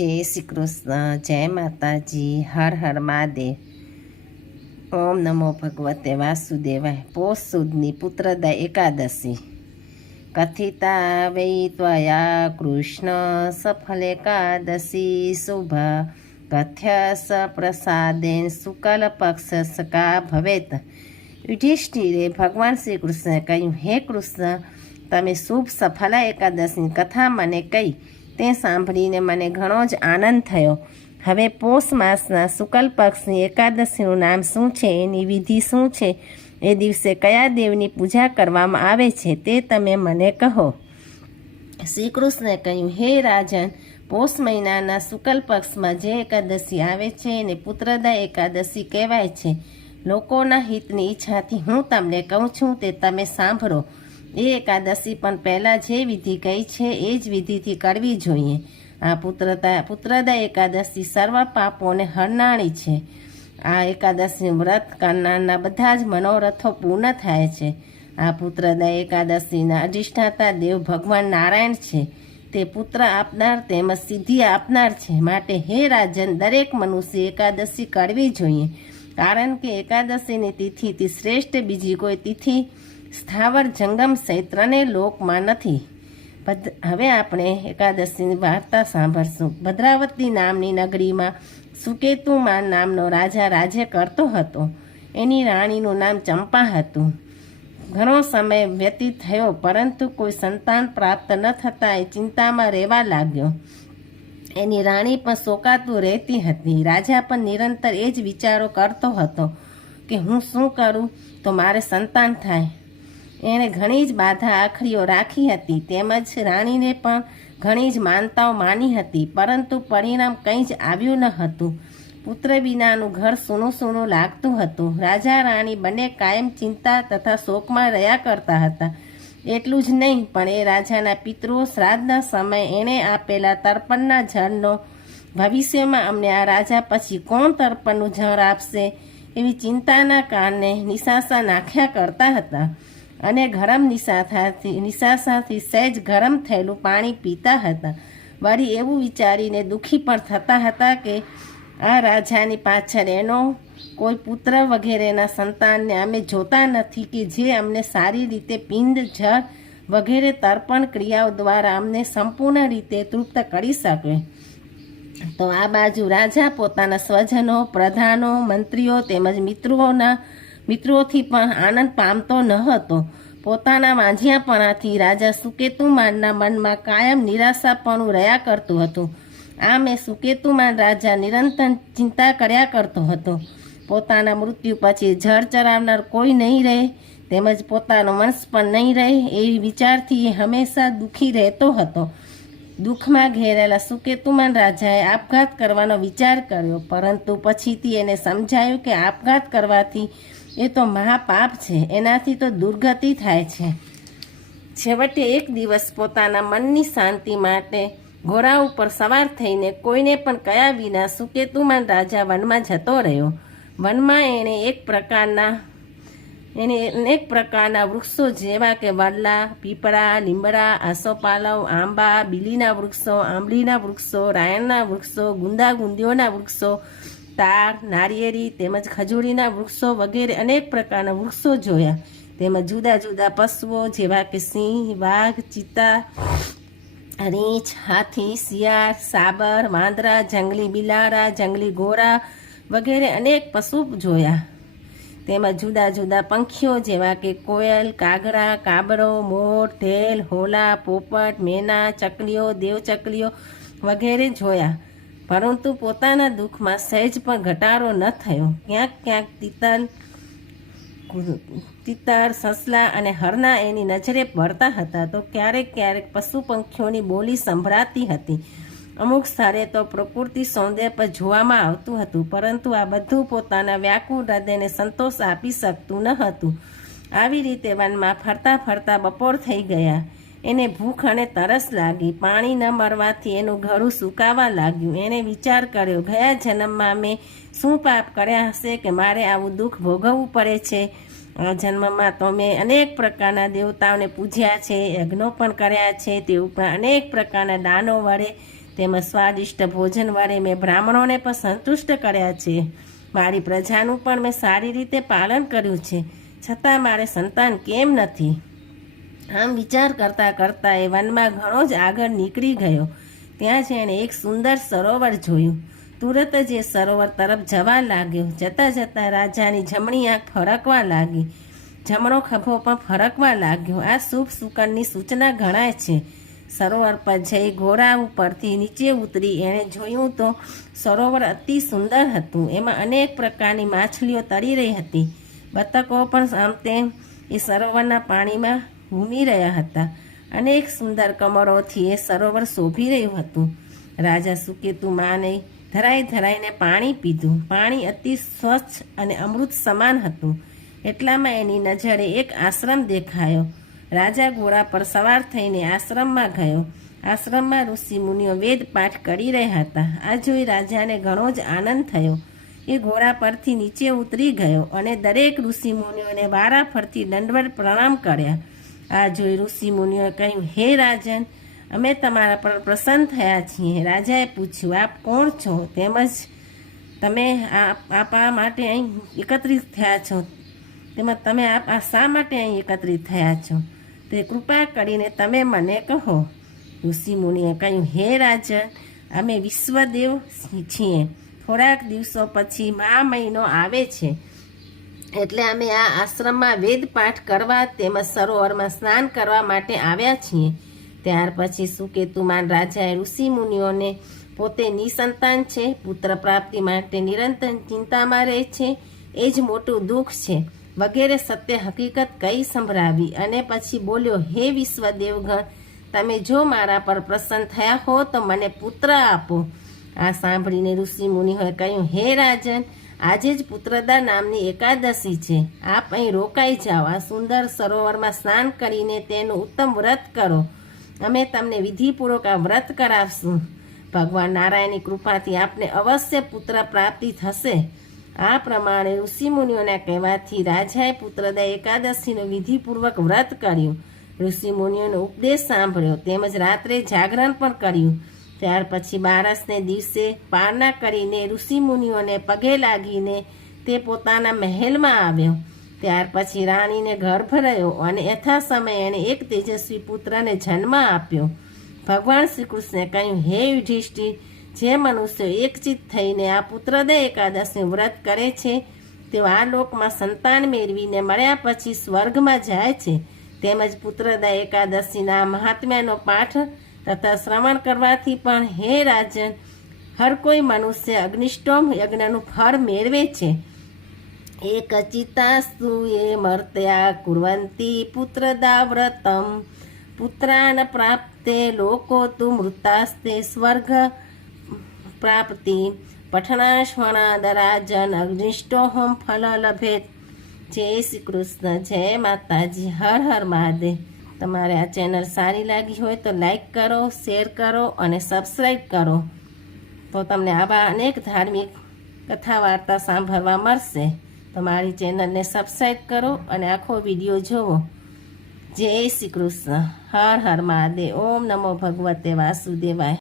જય શ્રી કૃષ્ણ, જય માતાજી, હર હર મહાદેવ. ઓમ નમો ભગવતે વાસુદેવાય. પોષ સુદની પુત્રદા એકાદશી. કથિતા વૈ ત્વયા કૃષ્ણ, સફલ એકાદશી શુભ. કથ્ય સ પ્રસાદેન શુકલ પક્ષ સકા ભવેત. યુધિષ્ઠિરે ભગવાન શ્રી કૃષ્ણે કહ્યું, હે કૃષ્ણ, તમે શુભ સફલા એકાદશીની કથા મને કહી. તે સાંભળીને મને ઘણો જ આનંદ થયો. હવે પોષ માસના શુકલ પક્ષની એકાદશીનું નામ શું છે? એની વિધિ શું છે? એ દિવસે કયા દેવની પૂજા કરવામાં આવે છે તે તમે મને કહો. શ્રી કૃષ્ણે કહ્યું, હે રાજન, પોષ મહિનાના શુકલ પક્ષમાં જે એકાદશી આવે છે એને પુત્રદા એકાદશી કહેવાય છે. લોકોના હિતની ઈચ્છાથી હું તમને કહું છું તે તમે સાંભળો. એ એકાદશી પણ પહેલાં જે વિધિ કહી છે, એ જ વિધિથી કરવી જોઈએ. આ પુત્રતા, પુત્રદા એકાદશી સર્વ પાપોને હરનાળી છે. આ એકાદશી વ્રત કરનારના બધા જ મનોરથો પૂર્ણ થાય છે. આ પુત્રદા એકાદશીના અધિષ્ઠાતા દેવ ભગવાન નારાયણ છે. તે પુત્ર આપનાર તેમજ સિદ્ધિ આપનાર છે. માટે હે રાજન, દરેક મનુષ્ય એકાદશી કરવી જોઈએ. કારણ કે એકાદશીની તિથિથી શ્રેષ્ઠ બીજી કોઈ તિથિ સ્થાવર જંગમ ક્ષેત્રને લોકમાં નથી. હવે આપણે એકાદશીની વાર્તા સાંભળશું. ભદ્રાવતી નામની નગરીમાં સુકેતુમાન નામનો રાજા રાજે કરતો હતો. એની રાણીનું નામ ચંપા હતું. ઘણો સમય વ્યતીત થયો, પરંતુ કોઈ સંતાન પ્રાપ્ત ન થતાં એ ચિંતામાં રહેવા લાગ્યો. એની રાણી પણ શોકાતું રહેતી હતી. રાજા પણ નિરંતર એ જ વિચારો કરતો હતો કે હું શું કરું તો મારે સંતાન થાય. એણે ઘણી જ બાધા આખરીઓ રાખી હતી. તેમજ રાણીને પણ ઘણી જ માનતાઓ માની હતી, પરંતુ પરિણામ કંઈ જ આવ્યું ન હતું. પુત્ર વિનાનું ઘર સૂનું સૂનું લાગતું હતું. રાજા, રાણી બંને કાયમ ચિંતા તથા શોકમાં રહ્યા કરતા હતા. એટલું જ નહીં, પણ એ રાજાના પિતૃઓ શ્રાદ્ધના સમયે એણે આપેલા તર્પણના જળનો ભવિષ્યમાં અમને આ રાજા પછી કોણ તર્પણનું જળ આપશે એવી ચિંતાના કારણે નિશાસા નાખ્યા કરતા હતા. અને ગરમ નિશાસાથી નિશાસાથી સહેજ ગરમ થયેલું પાણી પીતા હતા. વળી એવું વિચારીને દુઃખી પણ થતા હતા કે આ રાજાની પાછળ એનો કોઈ પુત્ર વગેરેના સંતાનને અમે જોતા નથી કે જે અમને સારી રીતે પિંડ, જળ વગેરે તર્પણ ક્રિયાઓ દ્વારા અમને સંપૂર્ણ રીતે તૃપ્ત કરી શકે. તો આ બાજુ રાજા પોતાના સ્વજનો, પ્રધાનો, મંત્રીઓ તેમજ મિત્રોના મિત્રોથી પણ આનંદ પામતો ન હતો. પોતાના માંઝિયાપણાથી રાજા સુકેતુમાનના મનમાં કાયમ નિરાશાપણું રહ્યા કરતું હતું. આ મેં સુકેતુમાન રાજા નિરંતર ચિંતા કર્યા કરતો હતો. પોતાના મૃત્યુ પછી જળ ચરાવનાર કોઈ નહીં રહે, તેમજ પોતાનો વંશ પણ નહીં રહે એ વિચારથી હંમેશા દુઃખી રહેતો હતો. દુઃખમાં ઘેરેલા સુકેતુમાન રાજાએ આપઘાત કરવાનો વિચાર કર્યો, પરંતુ પછીથી એને સમજાયું કે આપઘાત કરવાથી એ તો મહાપાપ છે. એનાથી તો દુર્ગતિ થાય છે. છેવટે એક દિવસ પોતાના મનની શાંતિ માટે ઘોડા ઉપર સવાર થઈને કોઈને પણ કયા વિના સુકેતુમાન રાજા વનમાં જતો રહ્યો. વનમાં એણે એક પ્રકારના, એને અનેક પ્રકારના વૃક્ષો જેવા કે વડલા, પીપળા, લીમડા, આસોપાલવ, આંબા, બીલીના વૃક્ષો, આંબલીના વૃક્ષો, રાયણના વૃક્ષો, ગુંદા ગુંદીઓના વૃક્ષો તાર, નારિયેરી તેમજ ખજૂરીના વૃક્ષો વગેરે અનેક પ્રકારના વૃક્ષો જોયા. તેમજ જુદા જુદા પશુઓ જેવા કે સિંહ, વાઘ ચિત્તા રીંછ, હાથી, શિયાળ, સાબર વાંદરા જંગલી બિલાડા, જંગલી ઘોડા વગેરે અનેક પશુ જોયા. તેમાં જુદા જુદા પંખીઓ જેવા કે કોયલ, કાગડા, કાબરો, મોર ઢેલ હોલા, પોપટ, મેના, ચકલીઓ, દેવચકલીઓ વગેરે જોયા. પરંતુ પોતાના દુઃખમાં સહેજ પણ ઘટાડો ન થયો. ક્યાંક ક્યાંક તિતલ તિતર, સસલા અને હરના એની નજરે પડતા હતા. તો ક્યારેક ક્યારેક પશુ પંખીઓની બોલી સંભળાતી હતી. અમુક સ્થળે તો પ્રકૃતિ સૌંદર્ય પર જોવામાં આવતું હતું, પરંતુ આ બધું પોતાના વ્યાકુળ હૃદયને સંતોષ આપી શકતું ન હતું. આવી રીતે વનમાં ફરતા ફરતા બપોર થઈ ગયા. એને ભૂખ અને તરસ લાગી. પાણી ન મળવાથી એનું ઘરું સુકાવા લાગ્યું. એણે વિચાર કર્યો, ગયા જન્મમાં મેં શું પાપ કર્યા હશે કે મારે આવું દુઃખ ભોગવવું પડે છે? આ જન્મમાં તો મેં અનેક પ્રકારના દેવતાઓને પૂજ્યા છે, યજ્ઞો પણ કર્યા છે. તે ઉપરાંત અનેક પ્રકારના દાનો વડે તેમજ સ્વાદિષ્ટ ભોજન વડે મેં બ્રાહ્મણોને પણ સંતુષ્ટ કર્યા છે. મારી પ્રજાનું પણ મેં સારી રીતે પાલન કર્યું છે. છતાં મારે સંતાન કેમ નથી? આમ વિચાર કરતાં કરતાં એ વનમાં ઘણો જ આગળ નીકળી ગયો. ત્યાં જ એણે એક સુંદર સરોવર જોયું. તુરત જ એ સરોવર તરફ જવા લાગ્યો. જતાં જતાં રાજાની જમણી આંખ ફરકવા લાગી. જમણો ખભો પણ ફરકવા લાગ્યો. આ શુભ સુકનની સૂચના ગણાય છે. સરોવર પર જઈ ઘોડા ઉપરથી નીચે ઉતરી એણે જોયું તો સરોવર અતિ સુંદર હતું. એમાં અનેક પ્રકારની માછલીઓ તરી રહી હતી. બતકો પણ આમ તેમ એ સરોવરના પાણીમાં ઘૂમી રહ્યા હતા અનેક સુંદર કમળોથી એ સરોવર શોભી રહ્યું હતું. રાજા સુકેતુ માને ધરાઈ ધરાઈને પાણી પીધું. પાણી અતિ સ્વચ્છ અને અમૃત સમાન હતું. એટલામાં એની નજરે એક આશ્રમ દેખાયો. રાજા ઘોડા પર સવાર થઈને આશ્રમમાં ગયો. આશ્રમમાં ઋષિ મુનિઓ વેદ પાઠ કરી રહ્યા હતા. આ જોઈ રાજાને ઘણો જ આનંદ થયો. એ ઘોડા પરથી નીચે ઉતરી ગયો અને દરેક ઋષિ મુનિઓને વારા ફરતી દંડવત પ્રણામ કર્યા. આ જોઈ ઋષિ મુનિઓએ કહ્યું, હે રાજન, અમે તમારા પર પ્રસન્ન થયા છીએ. રાજાએ પૂછ્યું, આપ કોણ છો? તેમજ, તમે આપા માટે અહીં એકત્રિત થયા છો. તેમજ, તમે આપ આ શા માટે અહીં એકત્રિત થયા છો? તે કૃપા કરીને તમે મને કહો. ઋષિ મુનિએ કહ્યું, હે રાજન, અમે વિશ્વદેવ છીએ. થોડાક દિવસો પછી મા મહિનો આવે છે. એટલે અમે આ આશ્રમમાં વેદ પાઠ કરવા તેમજ સરોવરમાં સ્નાન કરવા માટે આવ્યા છીએ. ત્યાર પછી સુકેતુમાન રાજાએ ઋષિ મુનિઓને પોતે નિસંતાન છે, પુત્ર પ્રાપ્તિ માટે નિરંતર ચિંતામાં રહે છે, એ જ મોટું દુઃખ છે. વગેરે સત્ય હકીકત કઈ સંભળાવી? અને પછી બોલ્યો, હે વિશ્વદેવગણ, તમે જો મારા પર પ્રસન્ન થયા હો તો મને પુત્ર આપો. આ સાંભળીને ઋષિ મુનિઓએ કહ્યું, હે રાજન આજે જ પુત્રદા નામની એકાદશી છે. આપ અહીં રોકાઈ જાઓ. આ સુંદર સરોવરમાં સ્નાન કરીને તેનું ઉત્તમ વ્રત કરો. અમે તમને વિધિપૂર્વક આ વ્રત કરાવશું. ભગવાન નારાયણની કૃપાથી આપને અવશ્ય પુત્ર પ્રાપ્તિ થશે. આ પ્રમાણે ઋષિમુનિઓના કહેવાથી રાજાએ પુત્રદા એકાદશીનું વિધિપૂર્વક વ્રત કર્યું. ઋષિમુનિઓનો ઉપદેશ સાંભળ્યો તેમજ રાત્રે જાગરણ પણ કર્યું. ત્યાર પછી બારસને દિવસે પારણા કરીને ઋષિમુનિઓને પગે લાગીને તે પોતાના મહેલમાં આવ્યો. ત્યાર પછી રાણીને ગર્ભ રહ્યો અને યથા સમયે એણે એક તેજસ્વી પુત્રને જન્મ આપ્યો. ભગવાન શ્રી કૃષ્ણે કહ્યું, હે યુધિષ્ઠિર, જે મનુષ્યો એકચિત થઈને આ પુત્રદય એકાદશનું વ્રત કરે છે, તેઓ આ લોકમાં સંતાન મેળવીને મળ્યા પછી સ્વર્ગમાં જાય છે. તેમજ પુત્રદા એકાદશીના મહાત્મ્યનો પાઠ તથા શ્રવણ કરવાથી પણ હે રાજન, હર કોઈ મનુષ્ય અગ્નિષ્ટોમ યજ્ઞનું ફળ મેળવે છે. એક ચિતાસ્તુ એ મર્ત્યા કુર્વંતી પુત્રદા વ્રતમ પુત્રાન પ્રાપ્તે લોકો તુ મૃતાસ્તે સ્વર્ગ પ્રાપ્તિ. પઠણાશ્વણાદરાજન અગ્નિષ્ટોહમ ફલ લભેત. જય શ્રી કૃષ્ણ, જય માતાજી, હર હર મહાદેવ. તમારે આ ચેનલ સારી લાગી હોય તો લાઈક કરો, શેર કરો અને સબસ્ક્રાઈબ કરો. તો તમને આવા અનેક ધાર્મિક કથા વાર્તા સાંભળવા મળશે. તો મારી ચેનલને સબસ્ક્રાઈબ કરો અને આખો વીડિયો જુઓ. જય શ્રી કૃષ્ણ. હર હર મહાદેવ. ઓમ નમો ભગવતે વાસુદેવાય.